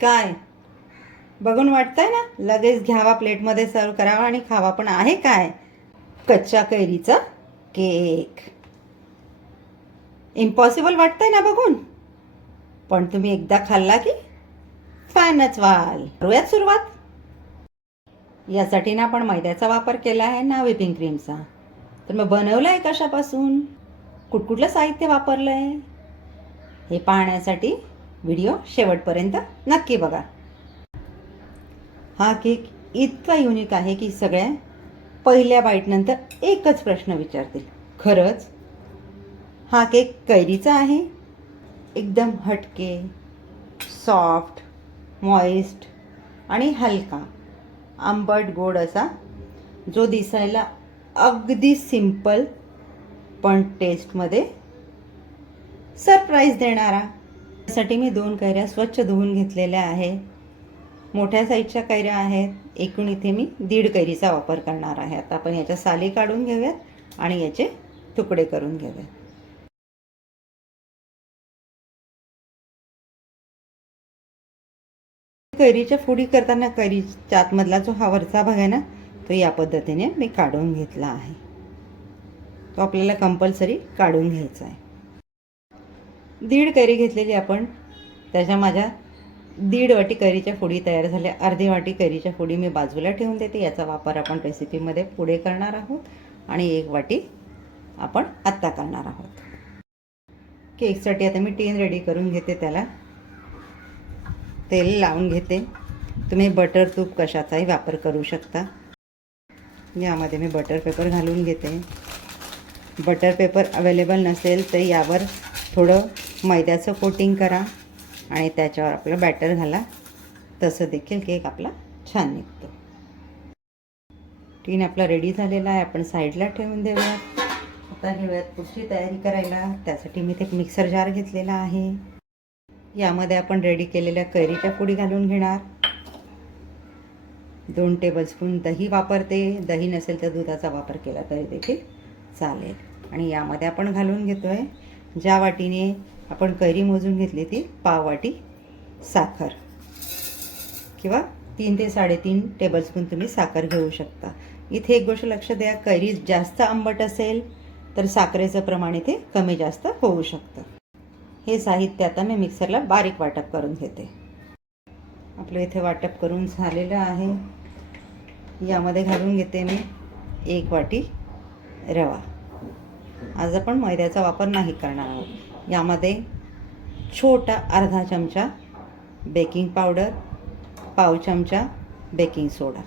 काय बघून वाटतंय ना, लगेच घ्यावा प्लेटमध्ये सर्व करावा आणि खावा. पण आहे काय? कच्च्या कैरीचा केक. इम्पॉसिबल वाटतंय ना बघून, पण तुम्ही एकदा खाल्ला की फॅनच व्हाल. करूयात सुरुवात. यासाठी ना आपण मैद्याचा वापर केला आहे ना व्हिपिंग क्रीमचा. तर मग बनवलं आहे कशापासून, कुठकुठलं साहित्य वापरलं आहे हे पाहण्यासाठी व्हिडिओ शेवटपर्यंत नक्की बघा. हा केक इतका युनिक आहे की सगळ्या पहिल्या बाईटनंतर एकच प्रश्न विचारतील, खरंच हा केक कैरीचा आहे? एकदम हटके, सॉफ्ट, मॉइस्ट आणि हलका, आंबट गोड असा, जो दिसायला अगदी सिंपल पण टेस्टमध्ये सरप्राईज देणारा. त्यासाठी मी 2 कैऱ्या स्वच्छ धुवून घेतलेल्या आहे. मोठ्या साईजच्या कैऱ्या आहेत. एकूण इथे मी 1.5 कैरीचा वापर करणार आहे. आता आपण याच्या साली काढून घेऊयात आणि याचे तुकडे करून घेऊयात. कैरीच्या फोडी करताना कैरीच्या आतमधला जो हा वरचा भाग आहे ना, तो या पद्धतीने मी काढून घेतला आहे. तो आपल्याला कंपल्सरी काढून घ्यायचा आहे. 1.5 कैरी घेतलेली आपण, त्याच्या माझ्या 1.5 वाटी कैरीच्या फोडी तयार झाल्या. अर्धी वाटी कैरीच्या फोडी मी बाजूला ठेवून देते. याचा वापर आपण रेसिपीमध्ये पुढे करणार आहोत आणि 1 वाटी आपण आत्ता करणार आहोत. केकसाठी आता मी टीन रेडी करून घेते. त्याला तेल लावून घेते. तुम्ही बटर तूप कशाचाही वापर करू शकता. यामध्ये मी बटर पेपर घालून घेते. बटर पेपर अवेलेबल नसेल तर यावर थोडं मैद्याचं कोटिंग करा आणि त्याच्यावर आपलं बॅटर घाला. तसं देखील केक आपला छान निघतो. टीन आपला रेडी झालेला आहे. आपण साईडला ठेवून देऊयात. आता घेऊयात पुढची तयारी करायला. त्यासाठी मी एक मिक्सर जार घेतलेला आहे. यामध्ये आपण रेडी केलेल्या कैरीच्या फोडी घालून घेणार. 2 टेबलस्पून दही वापरते. दही नसेल तर दुधाचा वापर केला तरी देखील चालेल. आणि यामध्ये आपण घालून घेतो आहे, ज्या वाटीने आपण कैरी मोजून घेतली ती पाव वाटी साखर, किंवा 3 ते 3.5 टेबलस्पून तुम्ही साखर घेऊ शकता. इथे एक गोष्ट लक्ष द्या, कैरी जास्त आंबट असेल तर साखरेचं प्रमाण इथे कमी जास्त होऊ शकतं. हे साहित्य आता मी मिक्सरला बारीक वाटप करून घेते. आपलं इथे वाटप करून झालेलं आहे. यामध्ये घालून घेते मी 1 वाटी रवा. आज आपण मैद्याचा वापर नाही करणार आहोत. यामध्ये छोटा अर्धा चमचा बेकिंग पावडर, पाव चमचा बेकिंग सोडा,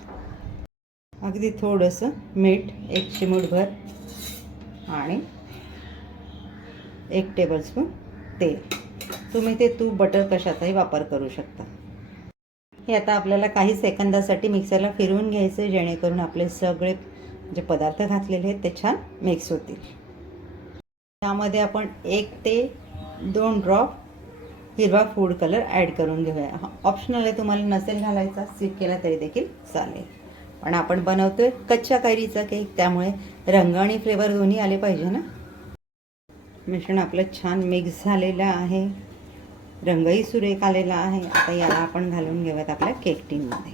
अगदी थोडंसं मीठ, 1 चिमूटभर आणि 1 टेबलस्पून तेल. तुम्ही ते तूप, बटर कशाचाही वापर करू शकता. हे आता आपल्याला काही सेकंदासाठी मिक्सरला फिरवून घ्यायचे, जेणेकरून आपले सगळे जे पदार्थ घातलेले आहेत ते छान मिक्स होतील. त्यामध्ये आपण 1 ते 2 ड्रॉप हिरवा फूड कलर ॲड करून घेऊया. ऑप्शनल आहे, तुम्हाला नसेल घालायचा, स्किप केला तरी देखील चालेल. पण आपण बनवतोय कच्च्या कैरीचा केक, त्यामुळे रंग आणि फ्लेवर दोन्ही आले पाहिजे ना. मिश्रण आपलं छान मिक्स झालेलं आहे. रंगही सुरेख आलेला आहे. आता याला आपण घालून घेऊयात आपल्या केक टीनमध्ये.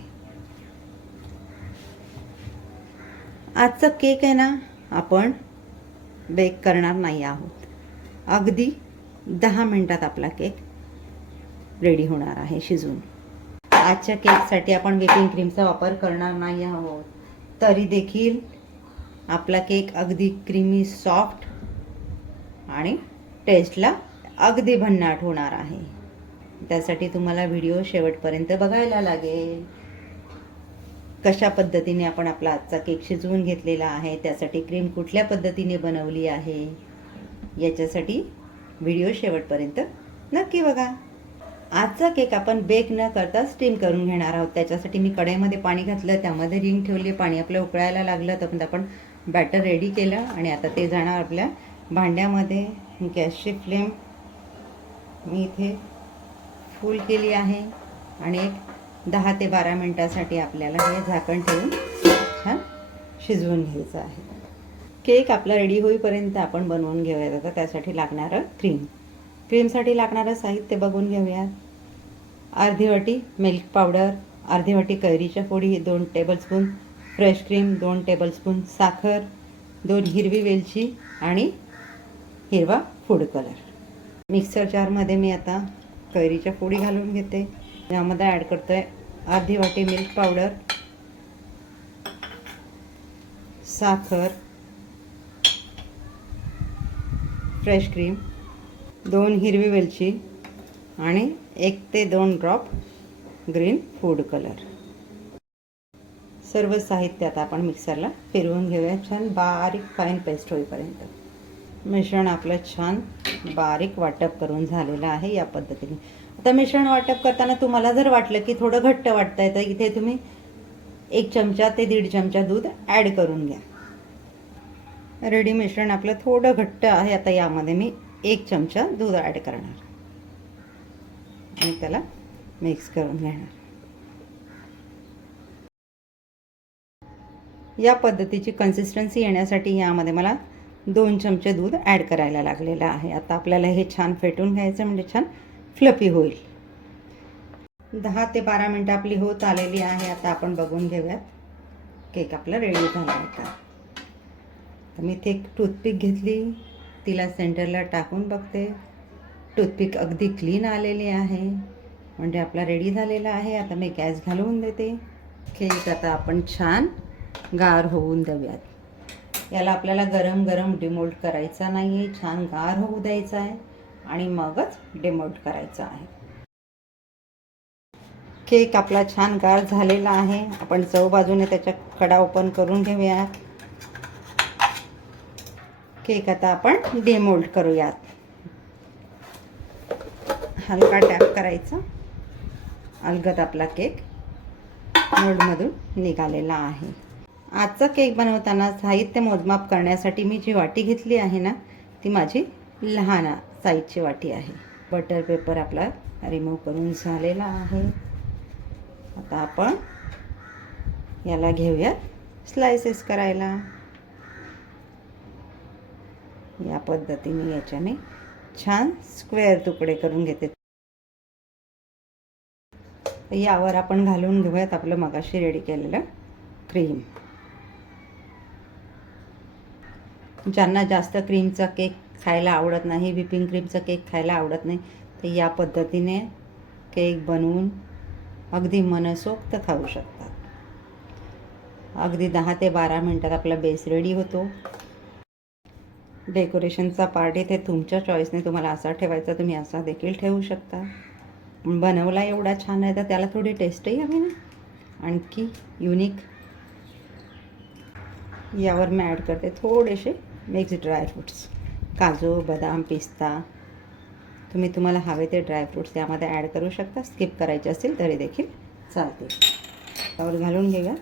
आजचा केक आहे ना, आपण बेक करणार नाही आहोत. अगदी 10 मिनिटात आपला केक रेडी होणार आहे शिजून. आजच्या केकसाठी आपण व्हिपिंग क्रीमचा वापर करणार नाही आहोत. तरी देखील आपला केक अगदी क्रीमी, सॉफ्ट आणि टेस्टला अगदी भन्नाट होणार आहे. त्यासाठी तुम्हाला व्हिडिओ शेवटपर्यंत बघायला लागेल. कशा पद्धतीने आपण आपला आजचा केक शिजवून घेतलेला आहे, त्यासाठी क्रीम कुठल्या पद्धतीने बनवली आहे, याच्यासाठी व्हिडिओ शेवटपर्यंत नक्की बघा. आजचा केक आपण बेक न करता स्टीम करून घेणार आहोत. त्याच्यासाठी मी कढईमध्ये पाणी घातलं, त्यामध्ये रिंग ठेवली. पाणी आपलं उकळायला लागलं तर आपण बॅटर रेडी केलं आणि आता ते जाणार आपल्या भांड्यामध्ये. गॅसची फ्लेम मी इथे फुल केली आहे आणि एक 10 ते 12 मिनिटासाठी आपल्याला हे झाकण ठेवून छान शिजवून घ्यायचं आहे. केक आपला रेडी होईपर्यंत आपण बनवून घेऊयात. आता त्यासाठी लागणारं क्रीमसाठी लागणारं साहित्य बघून घेऊयात. अर्धी वाटी मिल्क पावडर, अर्धी वाटी कैरीच्या फोडी, 2 टेबलस्पून फ्रेश क्रीम, 2 टेबलस्पून साखर, 2 हिरवी वेलची आणि हिरवा फूड कलर. मिक्सर जारमध्ये मी आता कैरीच्या फोडी घालून घेते. यामध्ये ॲड करतो आहे अर्धी वाटी मिल्क पावडर, साखर, फ्रेश क्रीम, 2 हिरवी वेलची आणि 1 ते 2 ड्रॉप ग्रीन फूड कलर. सर्व साहित्य आता आपण मिक्सरला फिरवून घेऊया छान बारीक फाईन पेस्ट होईपर्यंत. मिश्रण आपलं छान बारीक वाटप करून झालेलं आहे या पद्धतीने. आता मिश्रण वाटप करताना तुम्हाला जर वाटलं की थोडं घट्ट वाटतंय तर इथे तुम्ही 1 चमचा ते 1.5 चमचा दूध ॲड करून घ्या. रेडी मिश्रण आपलं थोडं घट्ट आहे. आता यामध्ये मी 1 चमचा दूध ॲड करणार आणि त्याला मिक्स करून घेणार. या पद्धतीची कन्सिस्टन्सी येण्यासाठी यामध्ये मला 2 चमचे दूध ॲड करायला लागलेलं आहे. आता आपल्याला हे छान फेटून घ्यायचं म्हणजे छान फ्लफी होईल. 10 ते 12 मिनटं आपली होत आलेली आहे. आता आपण बघून घेऊयात केक आपला रेडी झाला आहे का. तर मी इथे एक टूथपिक घेतली, तिला सेंटरला टाकून बघते. टूथपिक अगदी क्लीन आलेली आहे म्हणजे आपला रेडी झालेला आहे. आता मी गॅस घालवून देते. केक आता आपण छान गार होऊन देऊयात. याला आपल्याला गरम गरम डिमोल्ड करायचा नाही आहे, छान गार होऊ द्यायचा आहे आणि मगच डिमोल्ड करायचा आहे. केक आपला छान गार झालेला आहे. आपण चव बाजूने त्याच्या कडा ओपन करून घेऊया. केक आता आपण डिमोल्ड करूयात. हलका टॅप करायचा, अलगद आपला केक मोल्डमधून निघालेला आहे. आजचा केक बनवताना साहित्य मोजमाप करण्यासाठी मी जी वाटी घेतली आहे ना ती माझी लहान साईजची वाटी आहे. बटर पेपर आपला रिमूव्ह करून झालेला आहे. आता आपण याला घेऊया स्लायसेस करायला. या पद्धतीने याच्याने छान स्क्वेअर तुकडे करून घेते. यावर आपण घालून घेऊयात आपलं मगाशी रेडी केलेलं क्रीम. ज्यांना जास्त क्रीमचा केक खायला आवडत नाही, व्हिपिंग क्रीमचा केक खायला आवडत नाही, तर या पद्धतीने केक बनवून अगदी मनसोक्त खाऊ शकतात. अगदी 10 ते 12 मिनटात आपला बेस रेडी होतो. डेकोरेशनचा पार्ट इथे तुमच्या चॉईसने तुम्हाला असा ठेवायचा, तुम्ही असा देखील ठेवू शकता. बनवला एवढा छान आहे तर त्याला थोडी टेस्टही हवी ना, आणखी युनिक. यावर मी ॲड करते थोडेसे मिक्स ड्रायफ्रूट्स, काजू, बदाम, पिस्ता. तुम्हाला हवे ते ड्रायफ्रूट्स यामध्ये ॲड करू शकता. स्किप करायचे असेल तरी देखील चालते. त्यावर घालून घेऊया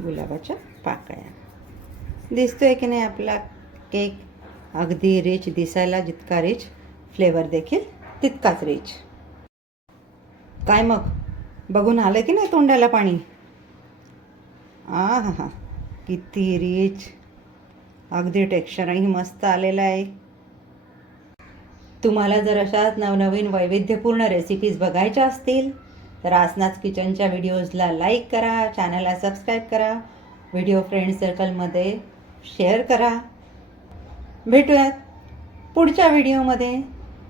गुलाबाच्या पाकळ्या. दिसतोय की नाही आपला केक अगदी रिच दिसायला जितका रिच, फ्लेवर देखील तितकाच रिच. काय मग बघून आलं की नाही तोंडाला पाणी. हा हा, किती रिच, अगदी टेक्स्चरही मस्त आलेलं आहे. तुम्हाला जर अशाच नवनवीन वैविध्यपूर्ण रेसिपीज बघायच्या असतील तर आसनाच किचनच्या व्हिडिओजला लाईक करा, चॅनलला सबस्क्राईब करा, व्हिडिओ फ्रेंड सर्कलमध्ये शेअर करा. भेटूयात पुढच्या व्हिडिओमध्ये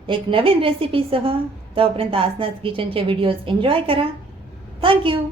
एक नवीन रेसिपीसह. तोपर्यंत आसनाच किचनचे व्हिडिओज एन्जॉय करा. थँक्यू.